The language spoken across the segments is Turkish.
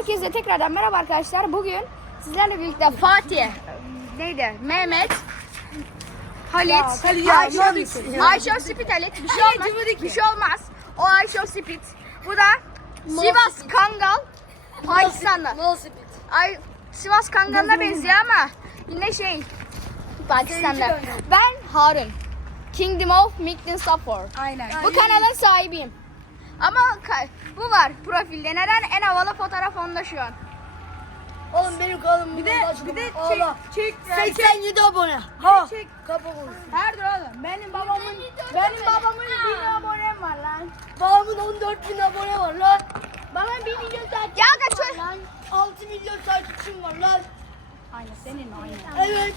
Herkese tekrardan merhaba arkadaşlar. Bugün sizlerle birlikte Fatih, neydi? Mehmet, Halit, Ayşe? Ayşe Spit Halit. Bir şey olmaz. Bir şey olmaz. O Ayşe Spit. Bu da Sivas Kangal, Pakistan'da. Ay Sivas Kangal'ına benziyor ama yine şey Pakistan'da. Ben Harun. Kingdom of Mictin Safor. Aynen. Bu kanalın sahibiyim. Ama bu var profilde. Neden? En havalı fotoğraf onda şu an. Oğlum benim kanalım Bir de bir de çek çek 87 abone. Ha. çek. Kapı konuş. Nerede oğlum? Benim babamın benim babamın bin abonem var lan. Babamın 14 bin abone var lan. Bana bir milyon takip Ya kaç Lan 6 milyon takipçim var lan. Aynen senin aynen. Evet.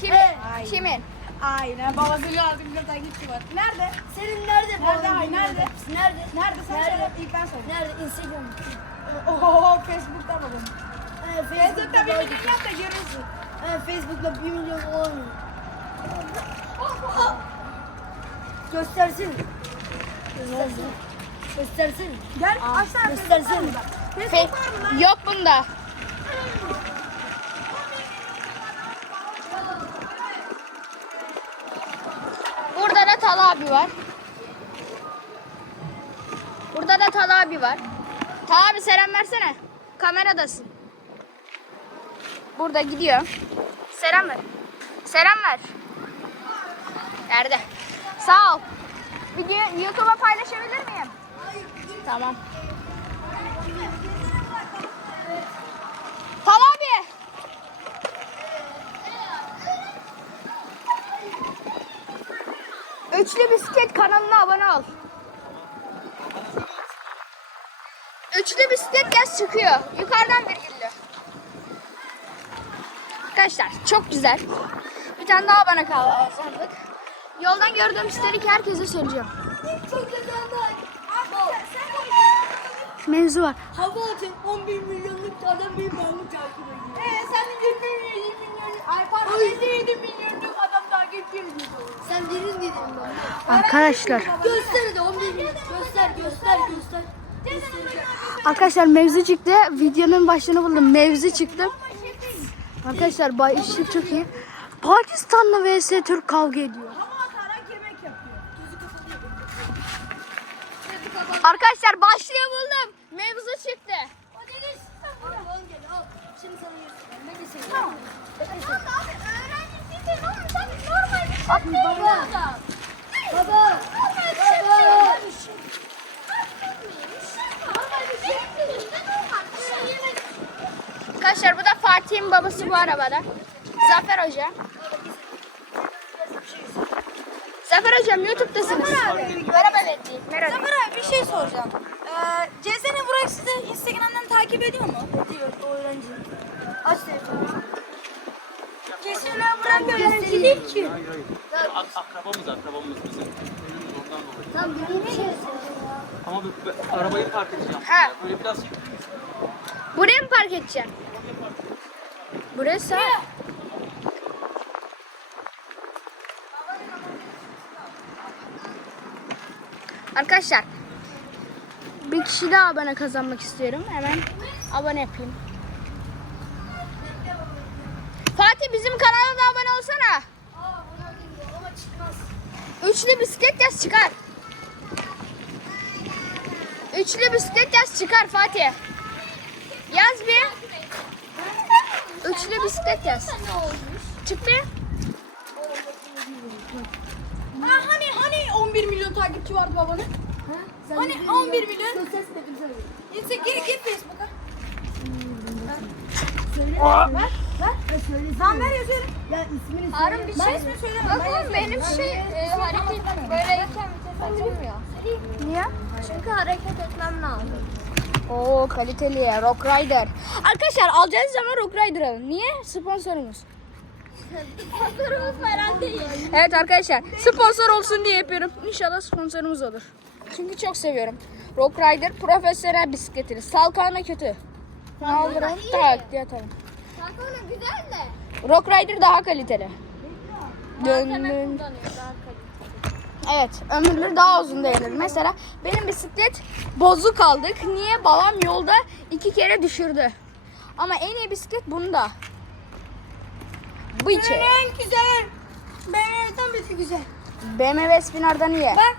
Kimin? Hey. Kimin? Aynen babasının 6 milyon takipçi var. Nerede? Senin nerede Nerede? Ay, nerede? Nerede? Nerede sen Nerede? söyle ilk ben söyleyeyim. Nerede? Instagram. Oho Facebook'ta babam. Ee, Facebook'ta bir milyon yap da görürsün. Ee, Facebook'ta 1 milyon olamıyor. Göstersin. Göstersin. Göstersin. Gel aşağı Göstersin. Fe- Yok bunda. Abi var. Burada da Tala abi var. Tala abi selam versene. Kameradasın. Burada gidiyor. Selam ver. Selam ver. Nerede? Sağ ol. Video YouTube'a paylaşabilir miyim? Tamam. Tamam abi. Üçlü bisiklet kanalına abone ol. Üçlü bisiklet gaz çıkıyor. Yukarıdan virgüllü. Arkadaşlar çok güzel. Bir tane daha bana kazandık. Yoldan gördüğüm istedik herkese söyleyeceğim. Mevzu var. Hava atın 11 milyonluk adam bir balık takip ediyor. Ee, sen de 20 milyon, 20 milyon, ay pardon 57 milyonluk Sen deniz gidelim. Arkadaşlar. Göster de 11 milyon. Göster göster göster. Arkadaşlar mevzu çıktı. Videonun başlığını buldum. Mevzu çıktı. Arkadaşlar bay işi çok iyi. Pakistan'la vs Türk kavga ediyor. Arkadaşlar başlığı buldum. Mevzu çıktı. Al al gel al. Şimdi sana göstereyim. Ne deseyim? Tamam. Baba. Baba. Baba. Arkadaşlar bu da Fatih'in babası bu arabada. Zafer Hoca. Zafer Hocam YouTube'dasınız. Merhaba Betty. Merhaba. Zafer abi bir şey soracağım. Ee, CZN Burak sizi Instagram'dan takip ediyor mu? Diyor öğrenci. Aç telefonu. Değil ki. Ak- akrabamız akrabamız bizim. Ondan dolayı. Bir şey Ama bu- bu- arabayı park edeceğim. Ha. Böyle biraz? Buraya mı park edeceksin? Burası. Arkadaşlar bir kişi daha abone kazanmak istiyorum. Hemen abone yapayım. Fatih bizim kanala da abone olsana. ama çıkmaz. Üçlü bisiklet yaz çıkar. Üçlü bisiklet yaz çıkar Fatih. Yaz bir. Üçlü bisiklet yaz. Çık bir. Ha hani hani 11 milyon takipçi vardı babanın? Hani 11 milyon? İnse gir gir Facebook'a. Ver. Ver. Söyle. Lan ver yazıyorum. Ya ismini Harun söyle. bir Ben şey. ismini söylemem. Bak ben oğlum benim şey e, hareket böyleyken vites açılmıyor. Niye? Çünkü hareket etmem lazım. Oo kaliteli Rock Rider. Arkadaşlar alacağınız zaman Rock Rider alın. Niye? Sponsorumuz. Sponsorumuz falan değil. Evet arkadaşlar sponsor olsun diye yapıyorum. İnşallah sponsorumuz olur. Çünkü çok seviyorum. Rock Rider profesyonel bisikletini. Salkana kötü. Ne alırım? Tak diye atarım. Sakona güzel de. Rock Rider daha kaliteli. Dön dön. Kullanıyor daha kaliteli. Evet, ömürleri daha uzun dayanır. Mesela benim bisiklet bozuk aldık. Niye? Babam yolda iki kere düşürdü. Ama en iyi bisiklet bunda. Bu içi. En güzel. Bir tek güzel. BMW Spinar'dan iyi. Bak.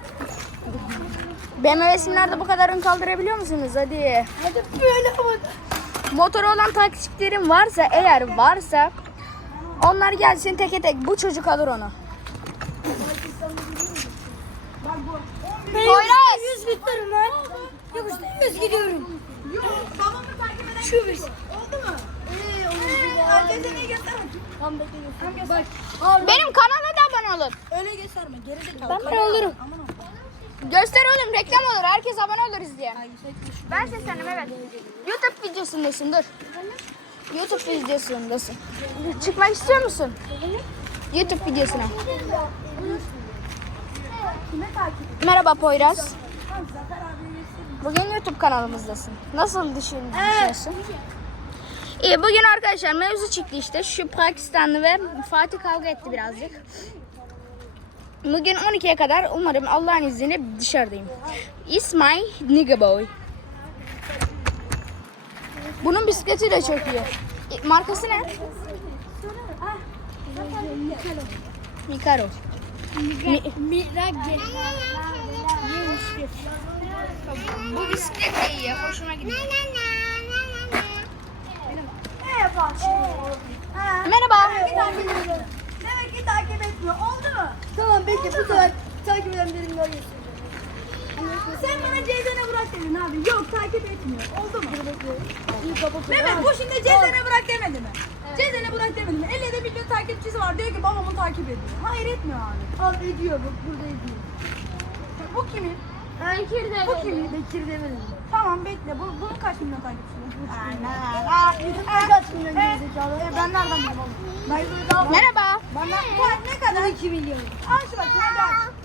BMW Spinar'da bu kadar ön kaldırabiliyor musunuz? Hadi. Hadi böyle havada. Motoru olan takipçilerim varsa eğer varsa onlar gelsin teke tek. Bu çocuk alır onu. Poyraz! 100 bitlerim lan. Yok işte 100 gidiyorum. Yok babamı takip eden Şu bir. Oldu mu? Eee onu Herkese ne. Tam bekle. Bak. Benim kanala da abone olun. Öyle gösterme. Geri zekalı. Ben olurum. Göster oğlum reklam olur. Herkes abone olur izleyen. Ben seslendim evet. YouTube videosundasın dur. YouTube videosundasın. Çıkmak istiyor musun? YouTube videosuna. Merhaba Poyraz. Bugün YouTube kanalımızdasın. Nasıl düşün, düşünüyorsun? İyi bugün arkadaşlar mevzu çıktı işte. Şu Pakistanlı ve Fatih kavga etti birazcık. Bugün 12'ye kadar umarım Allah'ın izniyle dışarıdayım. Is my nigga boy. Bunun bisikleti de çok iyi. E, Markası ne? Mikaro. Mi- Bu bisiklet de iyi. Hoşuma gidiyor. Ne yaparsın? Ha. Merhaba. Demek ki takip etmiyor. Oldu mu? Tamam peki bu sefer takip edenlerin böyle Sen bana cezene bırak dedin abi. Yok takip etmiyor. Oldu mu? Mehmet bu şimdi cezene bırak demedi mi? Cezene bırak demedi mi? 50'de milyon takipçisi var. Diyor ki babamı takip ediyor. Hayır etmiyor abi. Al ediyor bak burada ediyor. Bu kimin? Bekir de Bu kimin? Bekir demedim. Tamam bekle. Bu, bunun kaç milyon takipçisi? Aynen. Kaç milyon gerizekalı? Ben nereden bileyim oğlum? Merhaba. Bana ne kadar? 2 milyon. Al şu bakayım hadi aç.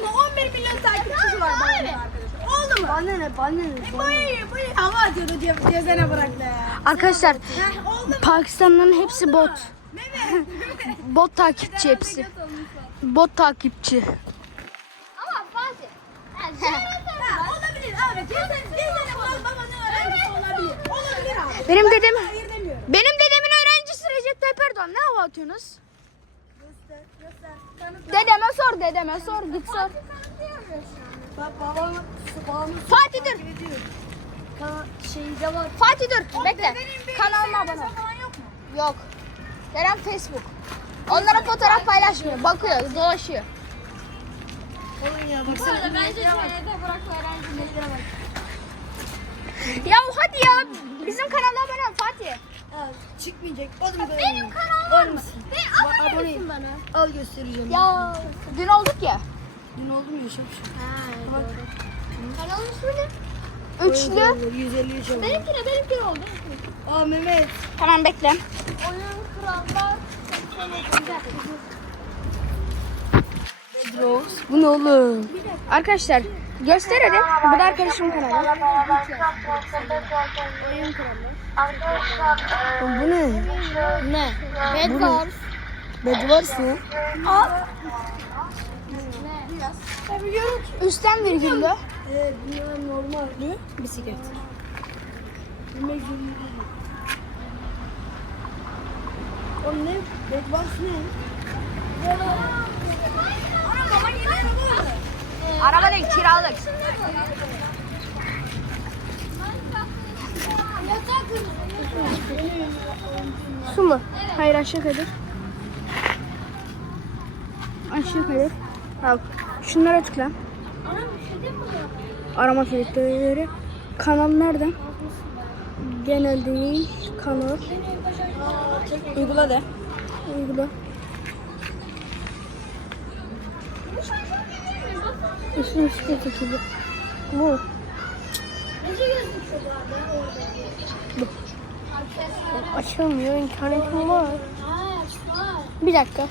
Oldu mu? 11 milyon takipçisi var babamın arkadaşlar. Oldu mu? Bana ne? Bana ne? Bu iyi, bu iyi. Hava atıyordu ce- cezene bırak be. Arkadaşlar? Pakistan'ın hepsi bot. Bot takipçi hepsi. Bot takipçi. Ama Fatih. Ha, olabilir abi. Cezene, cezene bırak babanın öğrencisi olabilir. Olabilir abi. Benim dedem benim dedemin öğrencisi Recep Tayyip Erdoğan. Ne hava atıyorsunuz? Dedeme sor, dedeme sor, git sor. Bak babamı Fatih dur. şeyde var. Fatih dur. Bekle. Kanalıma abone ol. yok mu? Yok. Dedem Facebook. Onlara fotoğraf paylaşmıyor. Bakıyor, dolaşıyor. Oğlum ya Bu arada bence şeyde bırak öğrencileri bak. Ya hadi ya. Bizim kanala abone ol Fatih. Çıkmayacak. Oğlum Benim kanalım var mı? Bir abone misin bana? Al göstereceğim. Ya dün olduk ya. Dün oldu mu yaşamış? Ha, doğru. Kanalın ismi ne? Üçlü. 150 yaşamış. Benimki de benimki de oldu. Aa Mehmet. Tamam bekle. Oyun krallar. Bu ne oğlum? Arkadaşlar göster hadi. Bu da arkadaşımın kanalı. Bu ne? Ne? Bad Wars. Bed Wars ne? Üstten virgüllü. Bunlar normal. Ne? Bisiklet. Bilmek zorunda değilim. O ne? Bedbox ne? Araba değil kiralık. Su mu? Hayır aşağı kaydır. Aşağı kaydır. Al. Şunlara tıkla. Arama filtreleri. Kanal nerede? Genel değil. Kanal. Uygula de. Uygula. Üstüne üstüne çekildi. Bu. Açılmıyor. internetim var. Bir dakika.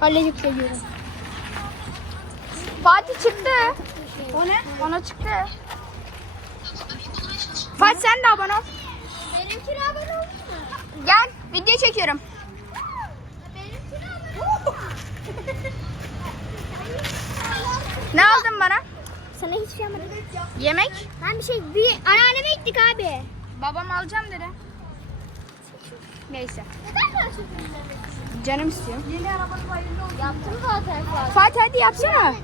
Halledip geliyorum. Fatih çıktı. O ne? Ona çıktı. Fatih sen de abone ol. Benimkine abone mu? Gel video çekiyorum. Ne aldın bana? Sana hiç şey yapmadım. Yemek? Ben bir şey, bir anneanneme gittik abi. Babam alacağım dedi. Neyse. Neden böyle çok ünlü? Canım istiyor. Yaptım zaten Fatih. Fatih hadi yapsana.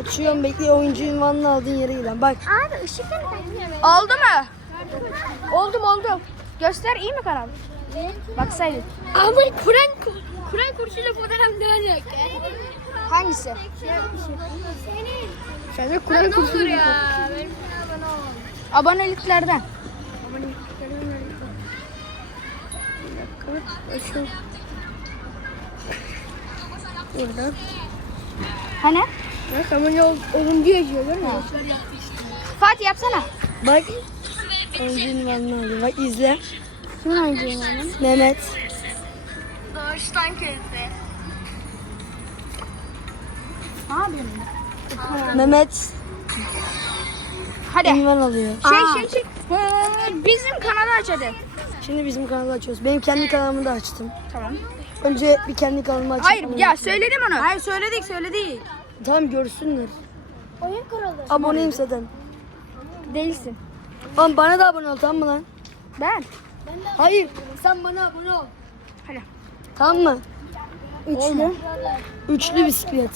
Açıyorum bekle oyuncu ünvanını aldığın yere gidelim. Bak Abi ışıkları kaynıyor. Oldu mu? Oldum oldum. Göster iyi mi kanal? Baksaydın. Ama Kur'an Kur'an kursuyla fotoğraf ne alaka? Hangisi? Senin. Sadece Kur'an Ne olur ya. Benim abone ol. Aboneliklerden. burada. Hani? Bak abone ol, olun diye yazıyor değil mi? Fatih yapsana. Bak oyuncu ünvanını alıyor. Bak izle. Kimin oyuncuyum yani? Mehmet. Doğuştan kötü. Ne yapıyorsun? Mehmet Hadi. ünvan alıyor. Şey şey şey. Bizim kanalı aç hadi. Şimdi bizim kanalı açıyoruz. Benim kendi kanalımı da açtım. Tamam. Önce bir kendi kanalımı açayım. Hayır ya söyledim onu. Hayır söyledik söyledik. Tamam görsünler. Oyun kuralı. Aboneyim zaten. Değilsin. Lan bana da abone ol tamam mı lan? Ben. Hayır. Sen bana abone ol. Hadi. Tamam mı? Üçlü. Üçlü bisiklet.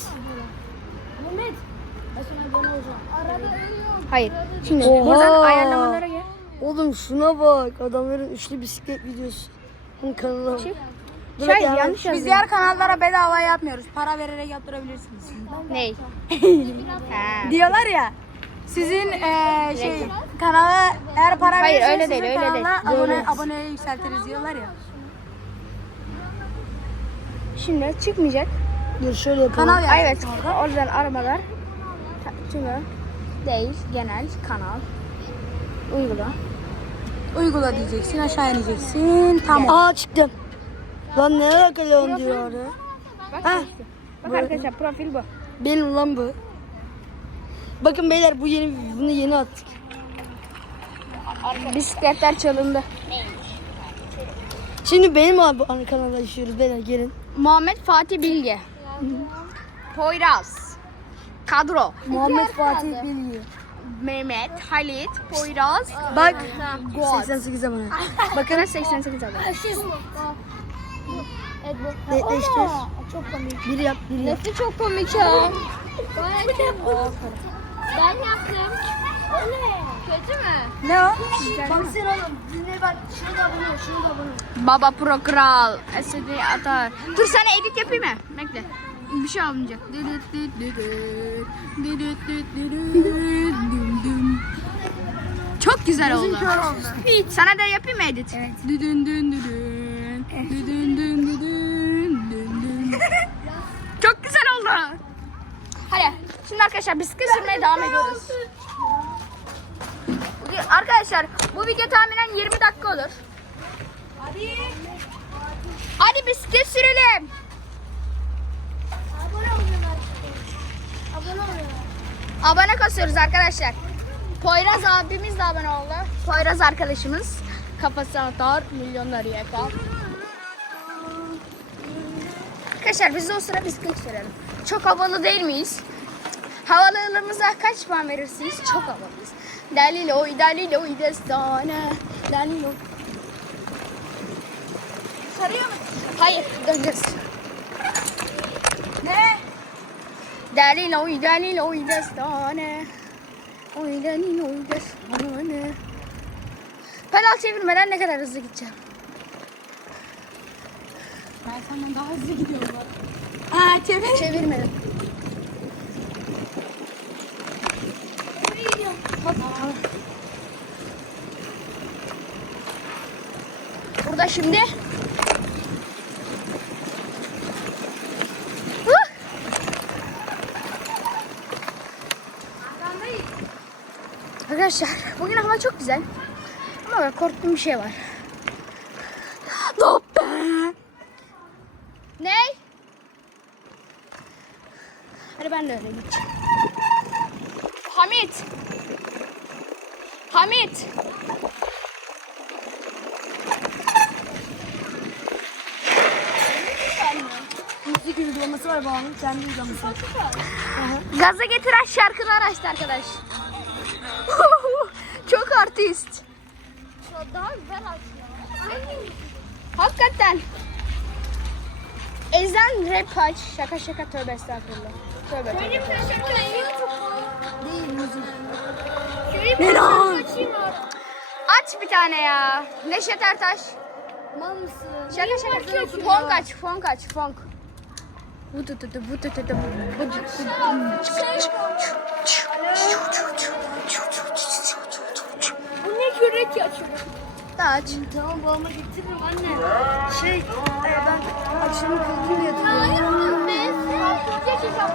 Hayır. Şimdi Oha. buradan ayarlamalara gel. Oğlum şuna bak. Adamların üçlü bisiklet videosu. Bunun kanalına bak. Şey, şey yanlış. Biz diğer kanallara bedava yapmıyoruz. Para vererek yaptırabilirsiniz. Ney? Diyorlar ya. Sizin eee şey kanala eğer para Hayır, verirseniz öyle değil, sizin öyle değil. kanala abone, Evet. aboneye yükseltiriz diyorlar ya. Şimdi çıkmayacak. Dur şöyle yapalım. Kanal Evet. Oradan aramalar. Ta- Şunu değil. Genel kanal. Uygula. Uygula diyeceksin aşağı ineceksin. Tamam. Aa çıktım. Lan ne alaka Leon diyor orada. Bak, işte. Bak arkadaşlar profil bu. Benim lan bu. Bakın beyler bu yeni bunu yeni attık. Bisikletler çalındı. Şimdi benim abi ana kanala işiyoruz beyler gelin. Muhammed Fatih Bilge. Poyraz. Kadro. Muhammed Fatih Bilgi. Mehmet, Halit, Poyraz. Bak God. 88 abone. Bakın 88 abone. Netleştir. Çok komik. Biri yap biri yap. Nesi çok komik ya. Ben yaptım. O ne? Kötü mü? Ne o? Bak sen oğlum dinle bak şuna da abone ol şuna da abone ol. Baba Pro Kral. SD Atar. Dur sana edit yapayım mı? Bekle. Bir şey almayacak. Çok güzel oldu. Sana da yapayım mı edit? Evet. Düdün dün düdün. Düdün dün düdün. Dün dün. Çok güzel oldu. Hadi. Şimdi arkadaşlar bisiklet sürmeye devam ediyoruz. Arkadaşlar bu video tahminen 20 dakika olur. Hadi. Hadi bisiklet sürelim. Abone oluyorlar. Abone oluyorlar. Abone kasıyoruz arkadaşlar. Poyraz abimiz de abone oldu. Poyraz arkadaşımız. Kafası atar, milyonları yakar. Arkadaşlar biz de o sıra bisiklet sürelim. Çok havalı değil miyiz? Havalılığımıza kaç puan verirsiniz? Çok havalıyız. Daliloy, daliloy destane. Daliloy. Sarıyor mu? Hayır, döneceğiz. Ne? Daliloy, daliloy destane. Oy daliloy destane. Pedal çevirmeden ne kadar hızlı gideceğim? Ben senden daha hızlı gidiyorum bak. Aa çevir. Çevirmedim. Burada şimdi Arkadaşlar bugün hava çok güzel. Ama korktuğum bir şey var. Doppe. Ne? Hadi ben de öyle gideceğim. Hamit. Hamit. Müzik uygulaması var babamın kendi uygulaması. Gaza getiren şarkılar açtı arkadaş. Artist. Daha güzel aslında. Hakikaten. Ezan rap aç. Şaka şaka tövbe estağfurullah. Tövbe tövbe. Değil müzik. Aç bir tane ya. Neşet Ertaş. Mal mısın? Şaka şaka. Funk aç, funk aç, funk. Bu tu tu tu bu tu tu tu bu tu tu Bu ne kürek açıyor? Aç. Tamam babama getiririm anne. Şey, e, ben akşamı kıldım diye Hayır ben sen geçeceğim